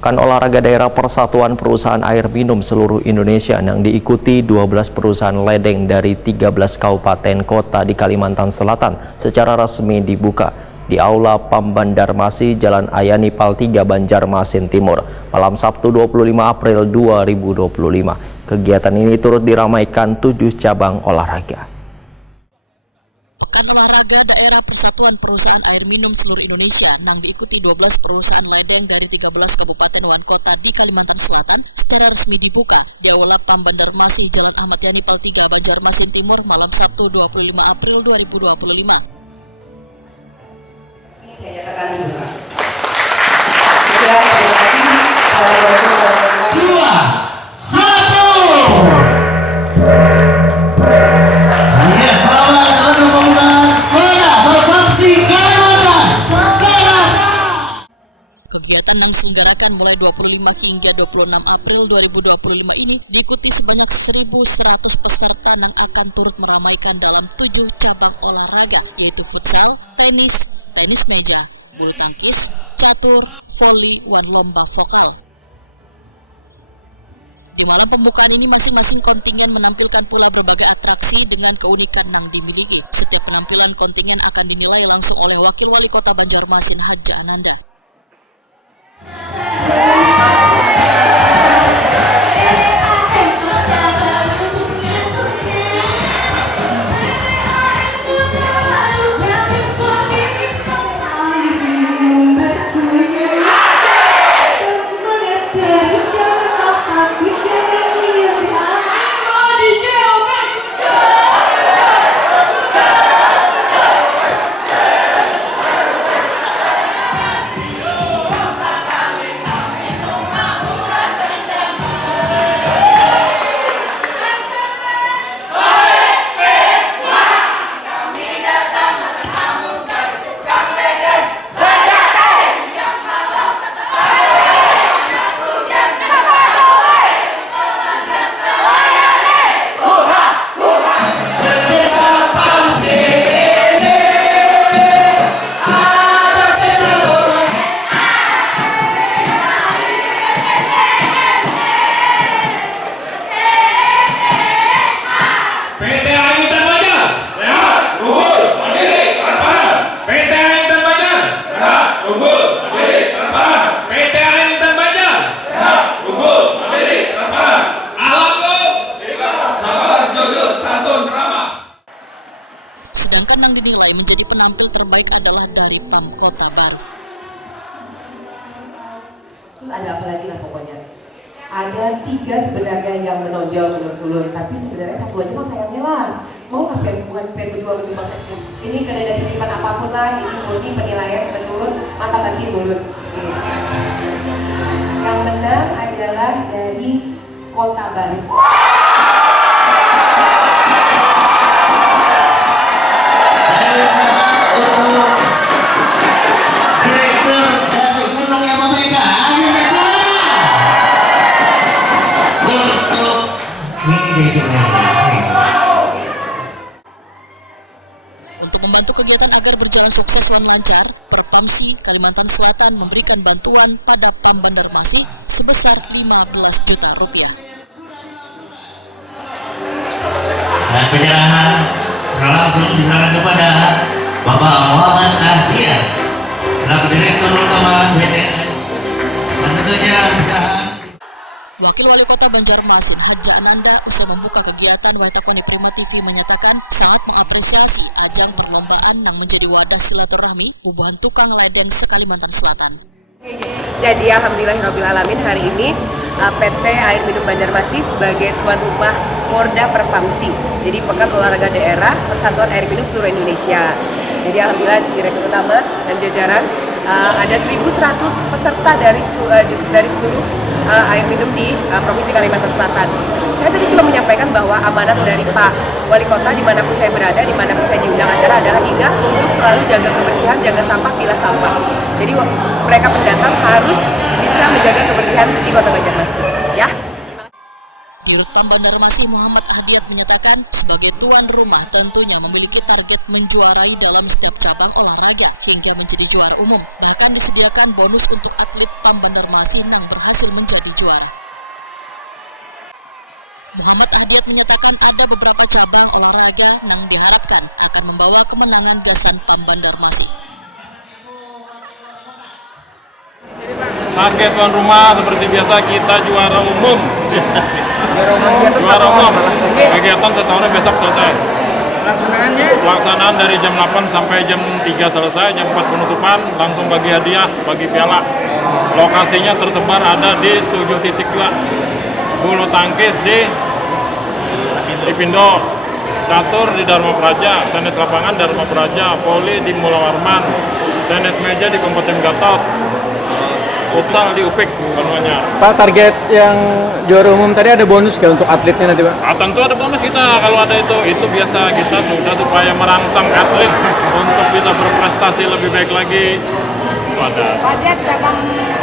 Pekan Olahraga Daerah Persatuan Perusahaan Air Minum Seluruh Indonesia yang diikuti 12 perusahaan ledeng dari 13 kabupaten kota di Kalimantan Selatan secara resmi dibuka di Aula PAM Banjarmasin Jalan Ayani Pal 3 Banjarmasin Timur malam Sabtu 25 April 2025. Kegiatan ini turut diramaikan 7 cabang olahraga. Pekan Olahraga Daerah Persatuan Perusahaan Air Minum Seluruh Indonesia yang diikuti 12 perusahaan ledeng dari 13 kabupaten dan kota di Kalimantan Selatan secara resmi dibuka di Aula PAM Banjarmasin Jalan Ayani Pal 3 Banjarmasin Timur malam Sabtu 25 April 2025. Saya nyatakan dibuka. Ya, terima kasih. Assalamualaikum warahmatullahi wabarakatuh. 2, 1. Iya, selamat untuk pembukaan Polda Provinsi Kalimantan Selatan. Kegiatan yang diselenggarakan mulai 25 hingga 26 April 2025 ini diikuti sebanyak 1.100 peserta yang akan turut meramaikan dalam 7 cabang olahraga, yaitu futsal, tenis meja, bulu tangkis, catur, voli, dan lomba vokal. Di malam pembukaan ini masing-masing kontingen menampilkan pula berbagai atraksi dengan keunikan yang dimiliki. Setiap penampilan kontingen akan dinilai langsung oleh Wakil Wali Kota Banjarmasin Hadji Ananda. Sedangkan yang dinilai menjadi penampil terbaik adalah dari PAM Kota Bang. Terus ada apa lagi lah pokoknya. Ada 3 sebenarnya yang menonjol menurut tapi sebenarnya 1 aja kok sayangnya lah. Mau nggak bukan berdua lebih banget. Ini karena dari titipan apapun lah, ini murni penilaian menurut mata batin mulut. Yang benar adalah dari Kota Bali. Untuk membantu kegiatan agar berjalan sukses dan lancar, Provinsi Kalimantan Selatan memberikan bantuan pada PAM Banjarmasin sebesar Rp15 juta. Dan penyerahan langsung diserahkan kepada Bapak Muhammad Ahdian selaku Direktur Utama BTN. Dan tentunya penyerahan Wakil Wali Kota Banjarmasin Hadji Ananda usai membuka kegiatan Wali Prima TV menyatakan sangat mengapresiasi agar perlombaan yang menjadi wadah silaturahmi hubungan tukang ledeng Kalimantan Selatan. Jadi alhamdulillahirrahmanirrahim hari ini PT Air Minum Banjarmasin sebagai tuan rumah Porda Perpamsi. Jadi Pekan Olahraga Daerah Persatuan Air Minum Seluruh Indonesia. Jadi alhamdulillah Direktur Utama dan jajaran ada 1.100 peserta dari seluruh air minum di Provinsi Kalimantan Selatan. Saya tadi cuma menyampaikan bahwa amanat dari Pak Wali Kota dimanapun saya berada, dimanapun saya diundang acara adalah ingat untuk selalu jaga kebersihan, jaga sampah, pilah sampah. Jadi mereka pendatang harus bisa menjaga kebersihan di Kota Banjarmasin, ya. Di Banjarmasin Muhammad Abdul menyatakan sebagai tuan rumah tentunya memiliki target menjuarai dalam setiap cabang olahraga hingga menjadi juara umum. Bahkan disediakan bonus untuk atlet Banjarmasin yang berhasil menjadi juara. Muhammad Abdul menyatakan ada beberapa cabang olahraga yang diharapkan akan membawa kemenangan Jason Banjarmasin. Target tuan rumah seperti biasa kita juara umum. Juara umum. Kegiatan setahunnya besok selesai. Pelaksanaan dari jam 8 sampai jam 3 selesai, jam 4 penutupan, langsung bagi hadiah, bagi piala. Lokasinya tersebar ada di 7 titik juga. Bulu tangkis di Ipindo, catur di Dharma Praja, tenis lapangan Dharma Praja, voli di Mula Warman, tenis meja di Kompeten Gatot, futsal di Upik namanya. Pak, target yang juara umum tadi ada bonus nggak untuk atletnya nanti, Pak? Tentu ada bonus kita kalau ada itu biasa kita sudah supaya merangsang atlet untuk bisa berprestasi lebih baik lagi. Itu ada. Target cabang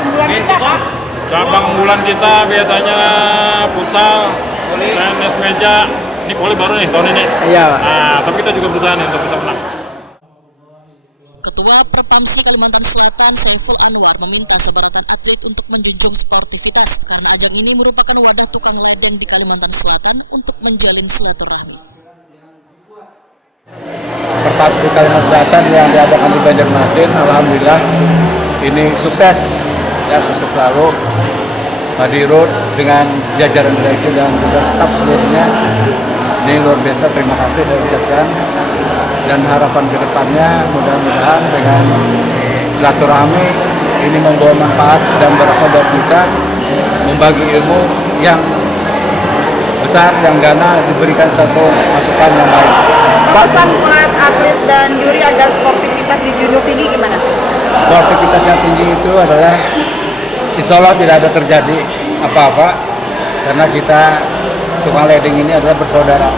unggulan kita, Pak? Cabang unggulan kita biasanya futsal, tenis meja, ini voli baru nih tahun ini. Iya, Pak. Nah, tapi kita juga berusaha nih untuk bisa menang. Ketua Provinsi Kalimantan Selatan Saiful Anwar meminta sebarkan atlet untuk menjunjung sportivitas karena agar ini merupakan wadah tukang ladang di Kalimantan Selatan untuk menjalin silaturahmi. Provinsi Kalimantan Selatan yang diadakan di Banjarmasin, alhamdulillah ini sukses, ya sukses selalu. Pak Dirut dengan jajaran direksi dan juga staf seluruhnya ini luar biasa, terima kasih saya ucapkan. Dan harapan ke depannya mudah-mudahan dengan silaturahmi ini membawa manfaat dan berkah buat kita, membagi ilmu yang besar, yang gana, diberikan satu masukan yang baik. Pesan buat atlet dan juri agar sportivitas dijunjung tinggi gimana? Sportivitas yang tinggi itu adalah insya Allah tidak ada terjadi apa-apa karena kita tukang leading ini adalah bersaudara.